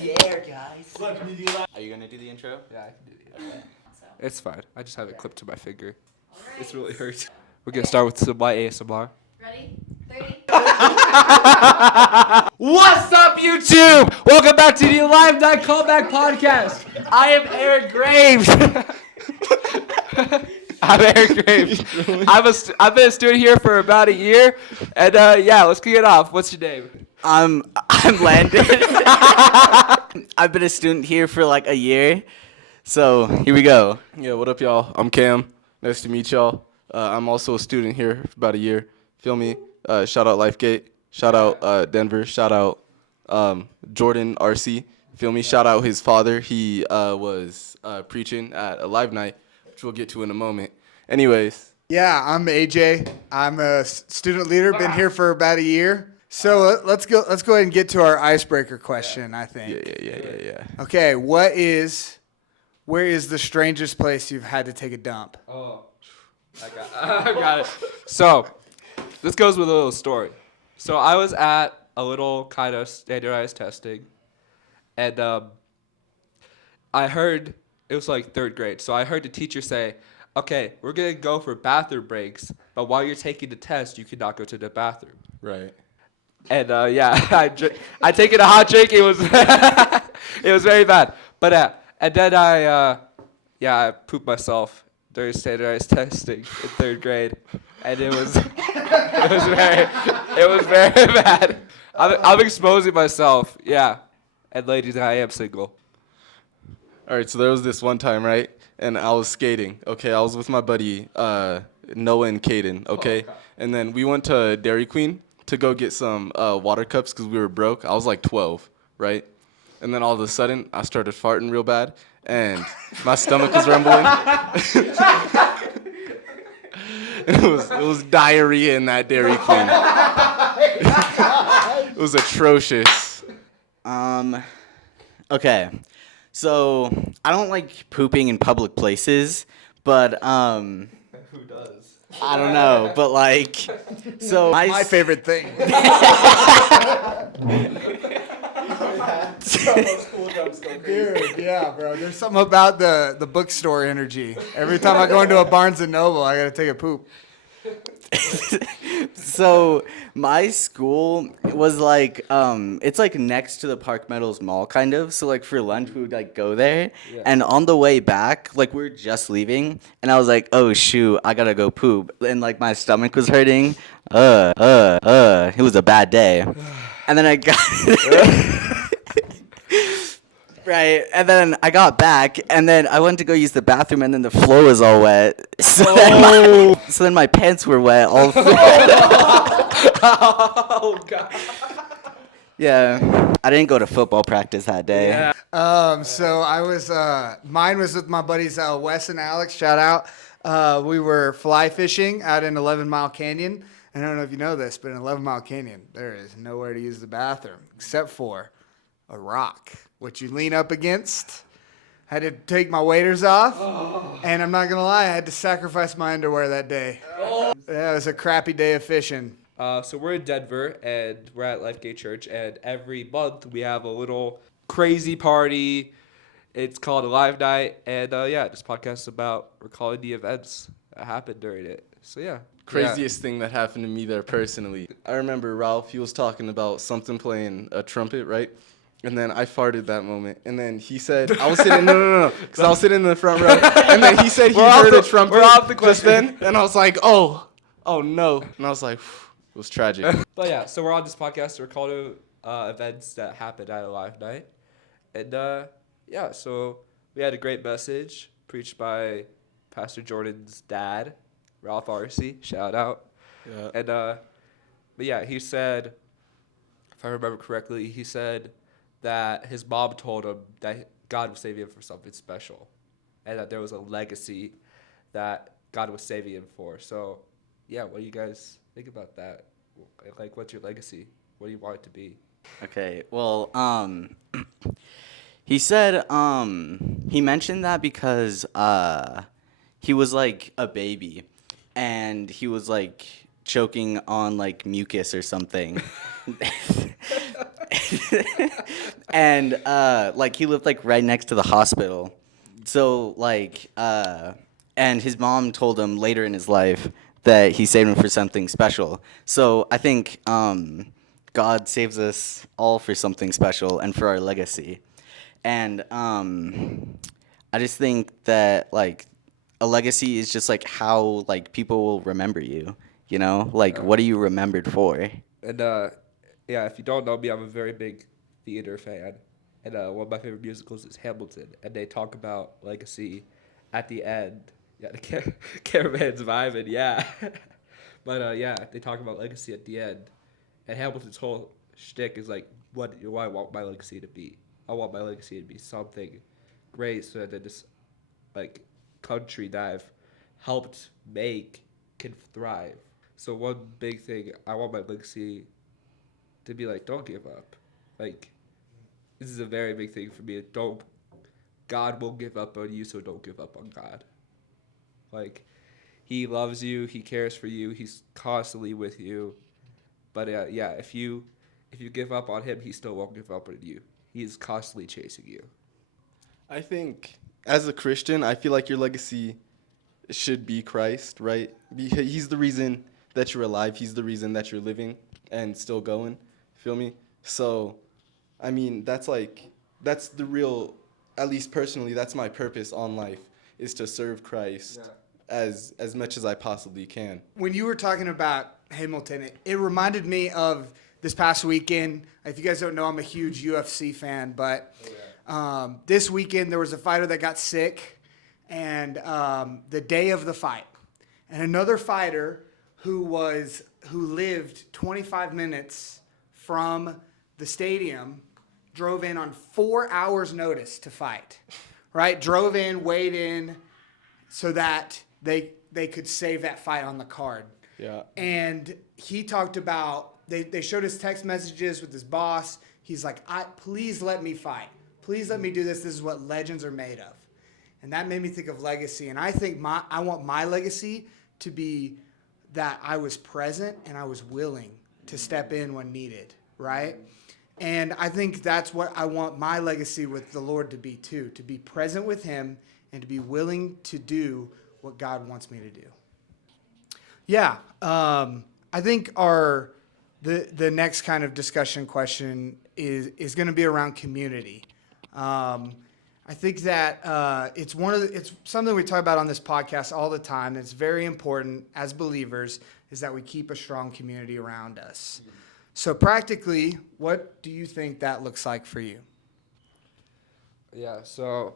the air, guys. Are you gonna do the intro? Yeah, I can do the intro. It's fine. I just have it clipped to my finger. This really hurts. We're gonna start with some light ASMR. Ready? 30. What's up, YouTube? Welcome back to the Alive Night Callback Podcast. I am Eric Graves. I'm Eric Graves. I've been a student here for about a year, and yeah, let's kick it off. What's your name? I'm Landon. I've been a student here for like a year, so here we go. Yeah, what up, y'all? I'm Cam. Nice to meet y'all. I'm also a student here for about a year. Feel me? Shout out Lifegate. Shout out Denver. Shout out Jordan, Arece. Feel me? Shout out his father. He was preaching at Alive Night, which we'll get to in a moment. Anyways. Yeah, I'm AJ. I'm a student leader. Been here for about a year. So let's go ahead and get to our icebreaker question, I think. Yeah. Okay, where is the strangest place you've had to take a dump? Oh, I got it. So, this goes with a little story. So, I was at a little kind of standardized testing, and I heard, it was like third grade, so I heard the teacher say, okay, we're going to go for bathroom breaks, but while you're taking the test, you cannot go to the bathroom. Right. And yeah, I taken a hot drink. It was it was very bad. But and then I pooped myself during standardized testing in third grade, and it was very bad. I'm exposing myself. Yeah, and ladies, I am single. All right, so there was this one time, right? And I was skating. Okay, I was with my buddy Noah and Caden. Okay, and then we went to Dairy Queen to go get some water cups because we were broke. I was like 12, right? And then all of a sudden, I started farting real bad, and my stomach was rumbling. It was diarrhea in that Dairy Queen. It was atrocious. Okay, so I don't like pooping in public places, but Who does? I don't know, but like, so My favorite thing. Dude, yeah, bro. There's something about the bookstore energy. Every time I go into a Barnes & Noble, I got to take a poop. So my school was like, it's like next to the Park Meadows Mall, kind of. So like for lunch, we would like go there, and on the way back, like we were just leaving, and I was like, oh shoot, I gotta go poop, and like my stomach was hurting. It was a bad day, and then I got. Right, and then I got back, and then I went to go use the bathroom, and then the floor was all wet. So, then my pants were wet all through. Oh God. Yeah, I didn't go to football practice that day. Yeah. So I was, mine was with my buddies Wes and Alex. Shout out. We were fly fishing out in 11 Mile Canyon. And I don't know if you know this, but in 11 Mile Canyon, there is nowhere to use the bathroom except for a rock, which you lean up against. I had to take my waders off, and I'm not going to lie, I had to sacrifice my underwear that day. Yeah, it was a crappy day of fishing. So we're in Denver, and we're at Lifegate Church, and every month we have a little crazy party. It's called Alive Night, and yeah, this podcast is about recalling the events that happened during it. So yeah. Craziest thing that happened to me there personally. I remember Ralph, he was talking about something playing a trumpet, right? And then I farted that moment. And then he said, I was sitting, no, because I was sitting in the front row. And then he said he heard a trumpet just then. And I was like, oh no. And I was like, it was tragic. But yeah, so we're on this podcast. We're calling events that happened at Alive Night. And yeah, so we had a great message preached by Pastor Jordan's dad, Ralph Arece. Shout out. Yeah. And but yeah, he said, if I remember correctly, he said that his mom told him that God was saving him for something special, and that there was a legacy that God was saving him for. So, yeah, what do you guys think about that? Like, what's your legacy? What do you want it to be? Okay, well, he said, he mentioned that because he was like a baby, and he was like choking on like mucus or something. and like he lived like right next to the hospital. So like and his mom told him later in his life that he saved him for something special. So I think God saves us all for something special and for our legacy. And I just think that like a legacy is just like how like people will remember you, you know? Like what are you remembered for? And yeah, if you don't know me, I'm a very big theater fan. And one of my favorite musicals is Hamilton. And they talk about legacy at the end. Yeah, the cameraman's vibing, yeah. But yeah, they talk about legacy at the end. And Hamilton's whole shtick is like, what I want my legacy to be. I want my legacy to be something great so that this like country that I've helped make can thrive. So one big thing I want my legacy to be like, don't give up. Like, this is a very big thing for me. God won't give up on you, so don't give up on God. Like, he loves you, he cares for you, he's constantly with you. But yeah, if you give up on him, he still won't give up on you. He's constantly chasing you. I think as a Christian, I feel like your legacy should be Christ, right? He's the reason that you're alive. He's the reason that you're living and still going. Feel me? So, I mean, that's the real, at least personally, that's my purpose on life, is to serve Christ as much as I possibly can. When you were talking about Hamilton, it reminded me of this past weekend. If you guys don't know, I'm a huge UFC fan, but this weekend there was a fighter that got sick, and the day of the fight, and another fighter who lived 25 minutes from the stadium drove in on 4 hours notice to fight, right? Drove in, weighed in, so that they could save that fight on the card. Yeah. And he talked about, they showed his text messages with his boss. He's like, please let me fight. Please let me do this. This is what legends are made of. And that made me think of legacy. And I think I want my legacy to be that I was present and I was willing to step in when needed, right? And I think that's what I want my legacy with the Lord to be too, to be present with him and to be willing to do what God wants me to do. Yeah, I think the next kind of discussion question is going to be around community. I think that it's something we talk about on this podcast all the time. It's very important as believers is that we keep a strong community around us. So practically, what do you think that looks like for you? Yeah, so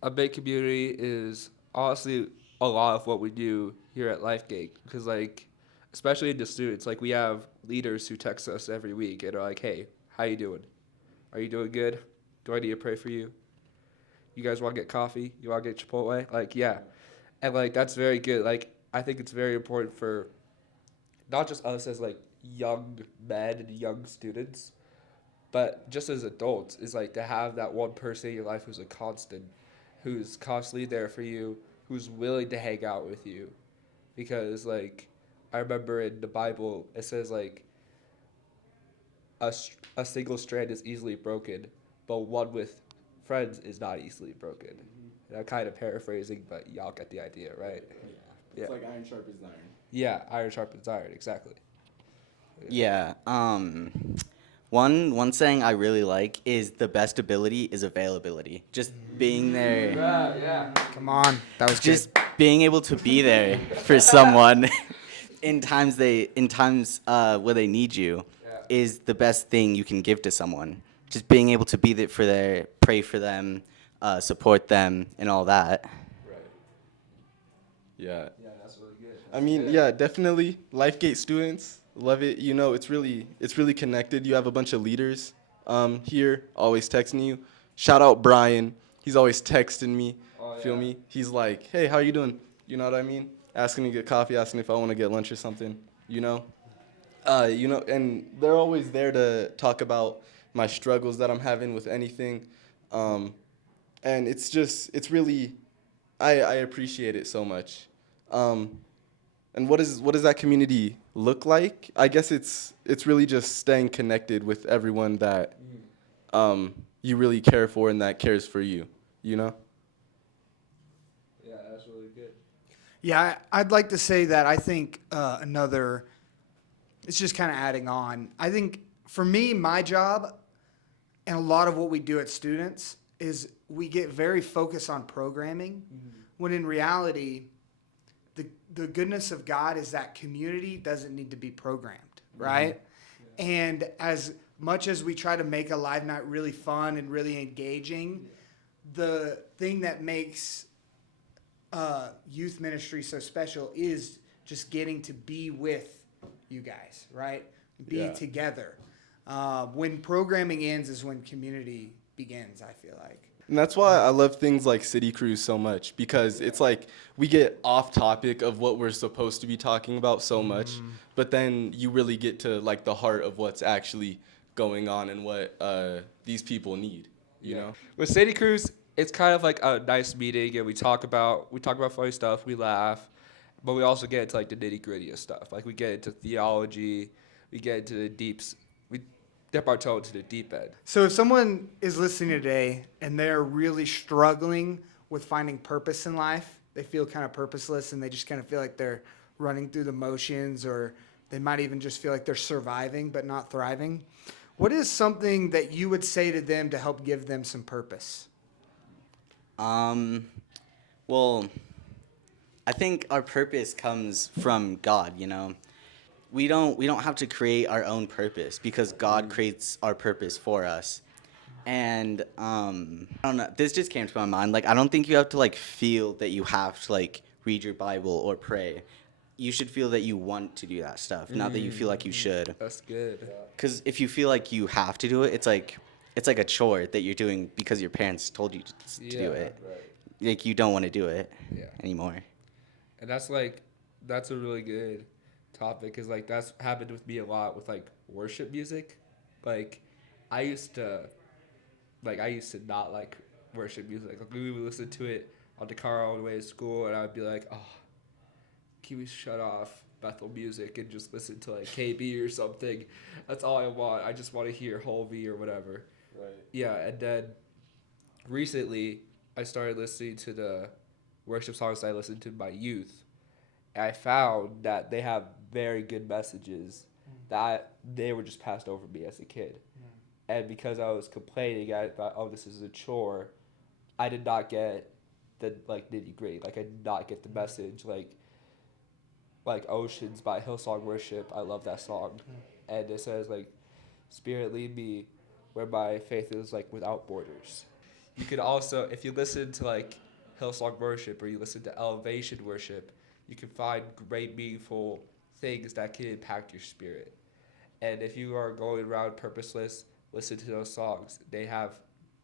a big community is honestly a lot of what we do here at Lifegate, because like, especially the students, like we have leaders who text us every week and are like, hey, how you doing? Are you doing good? Do I need to pray for you? You guys want to get coffee? You want to get Chipotle? Like, yeah. And like, that's very good. Like, I think it's very important for not just us as like young men and young students, but just as adults, is like to have that one person in your life who's a constant, who's constantly there for you, who's willing to hang out with you. Because like, I remember in the Bible, it says like, a single strand is easily broken, but one with friends is not easily broken. I'm kind of paraphrasing, but y'all get the idea, right? Yeah. It's like iron sharpens iron. Yeah, iron sharpens iron, exactly. Yeah. One saying I really like is the best ability is availability. Just being there. Yeah. Come on, that was Just good. being able to be there for someone in times where they need you is the best thing you can give to someone. Just being able to be there, pray for them, support them, and all that. Right. Yeah. Yeah, that's really good. I mean, yeah, definitely. Lifegate students, love it. You know, it's really connected. You have a bunch of leaders here, always texting you. Shout out Brian. He's always texting me. Feel me? He's like, hey, how you doing? You know what I mean? Asking me to get coffee, asking if I want to get lunch or something. You know, and they're always there to talk about my struggles that I'm having with anything. And it's really, I appreciate it so much. And what does that community look like? I guess it's really just staying connected with everyone that you really care for and that cares for you, you know? Yeah, that's really good. Yeah, I'd like to say that I think it's just kind of adding on. I think for me, my job and a lot of what we do at Students is we get very focused on programming, when in reality, the goodness of God is that community doesn't need to be programmed, right? Yeah. And as much as we try to make Alive Night really fun and really engaging, the thing that makes youth ministry so special is just getting to be with you guys, right? Be together. When programming ends is when community begins, I feel like. And that's why I love things like City Cruise so much, because it's like we get off topic of what we're supposed to be talking about so much, but then you really get to like the heart of what's actually going on and what these people need, you know? With City Cruise, it's kind of like a nice meeting, and we talk about funny stuff, we laugh, but we also get into like the nitty gritty of stuff. Like we get into theology, we get into the deeps. We dip our toe into the deep end. So if someone is listening today and they're really struggling with finding purpose in life, they feel kind of purposeless and they just kind of feel like they're running through the motions, or they might even just feel like they're surviving but not thriving. What is something that you would say to them to help give them some purpose? Well, I think our purpose comes from God, you know. We don't have to create our own purpose, because God creates our purpose for us. And I don't know, this just came to my mind. Like, I don't think you have to like feel that you have to like read your Bible or pray. You should feel that you want to do that stuff, not that you feel like you should. That's good. Because if you feel like you have to do it, it's like a chore that you're doing because your parents told you to do it. Right. Like, you don't want to do it Yeah. anymore. And that's a really good topic, because like that's happened with me a lot with like worship music. Like I used to not like worship music. Like we would listen to it on the car on the way to school, and I'd be like, oh, can we shut off Bethel music and just listen to like KB or something? That's all I want. I just want to hear Holby or whatever. Right. Yeah, and then recently I started listening to the worship songs I listened to in my youth. And I found that they have very good messages that they were just passed over me as a kid. And because I was complaining, I thought, oh, this is a chore. I did not get the like nitty gritty. Like I did not get the message. Like Oceans by Hillsong Worship. I love that song. And it says like, Spirit lead me where my faith is like without borders. You could also, if you listen to like Hillsong Worship or you listen to Elevation Worship, you can find great meaningful things that can impact your spirit. And if you are going around purposeless, listen to those songs. They have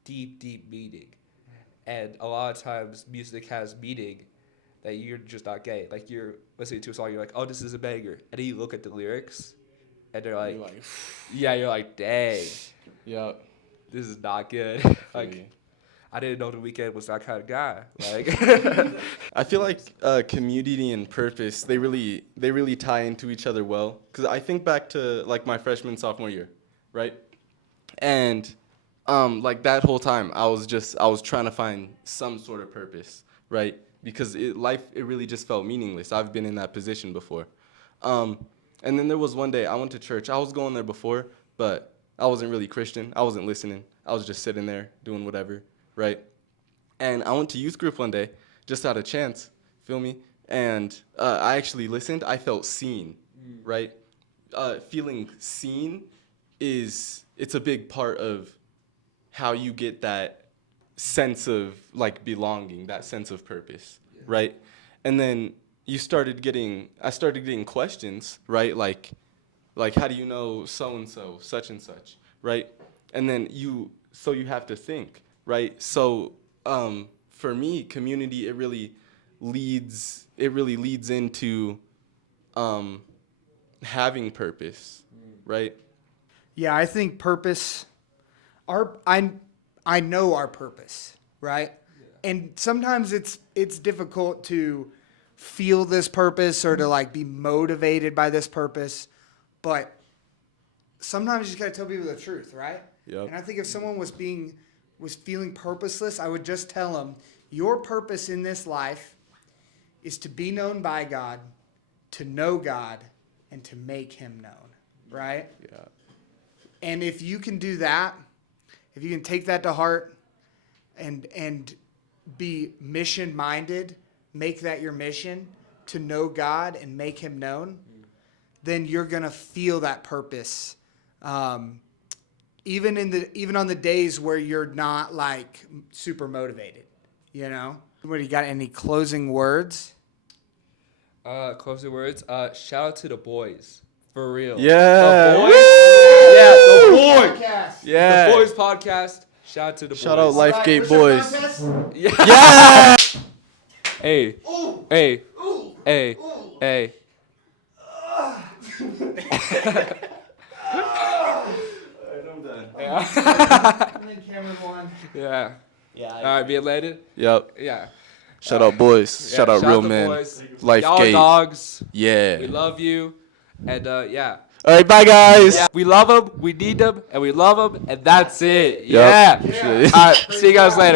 deep, deep meaning. And a lot of times music has meaning that you're just not getting. Like you're listening to a song, you're like, oh, this is a banger. And then you look at the lyrics and they're like, you're like, dang. Yep. This is not good. Like, I didn't know The Weeknd was that kind of guy. Like, I feel like community and purpose, they really tie into each other well. Because I think back to like my freshman, sophomore year, right? And like that whole time, I was trying to find some sort of purpose, right? Because life really just felt meaningless. I've been in that position before. And then there was one day I went to church. I was going there before, but I wasn't really Christian. I wasn't listening. I was just sitting there doing whatever, right? And I went to youth group one day, just out of chance, feel me? And I actually listened. I felt seen, right? Feeling seen it's a big part of how you get that sense of like belonging, that sense of purpose, right? And then I started getting questions, right? Like how do you know so and so, such and such, right? And then you have to think, right? So for me, community it really leads into having purpose, right? Yeah, I think purpose. I know our purpose, right? Yeah. And sometimes it's difficult to feel this purpose or to like be motivated by this purpose. But sometimes you just gotta tell people the truth, right? Yep. And I think if someone was feeling purposeless, I would just tell them your purpose in this life is to be known by God, to know God, and to make Him known, right? Yeah. And if you can do that, if you can take that to heart and be mission minded, make that your mission to know God and make Him known, then you're gonna feel that purpose. Even on the days where you're not like super motivated, you know. What, you got any closing words? Closing words. Shout out to the boys. For real. Yeah. The boys. Yeah, the boys. Podcast. Yeah. The boys podcast. Shout out to the boys. Shout out Lifegate All right, boys. what's your contest? Yeah. Hey. Ooh. Hey. Ooh. Hey. Ooh. Hey. I'm done. And then Cameron won. Yeah. Yeah. All right, be elated. Yep. Yeah. Shout out boys. Yeah, Shout out real the men. boys. Y'all Lifegate. dogs. Yeah. We love you. And yeah. All right, bye guys. Yeah. We love them. We need them. And we love them. And that's it. Yep. Yeah. All right. See you guys later.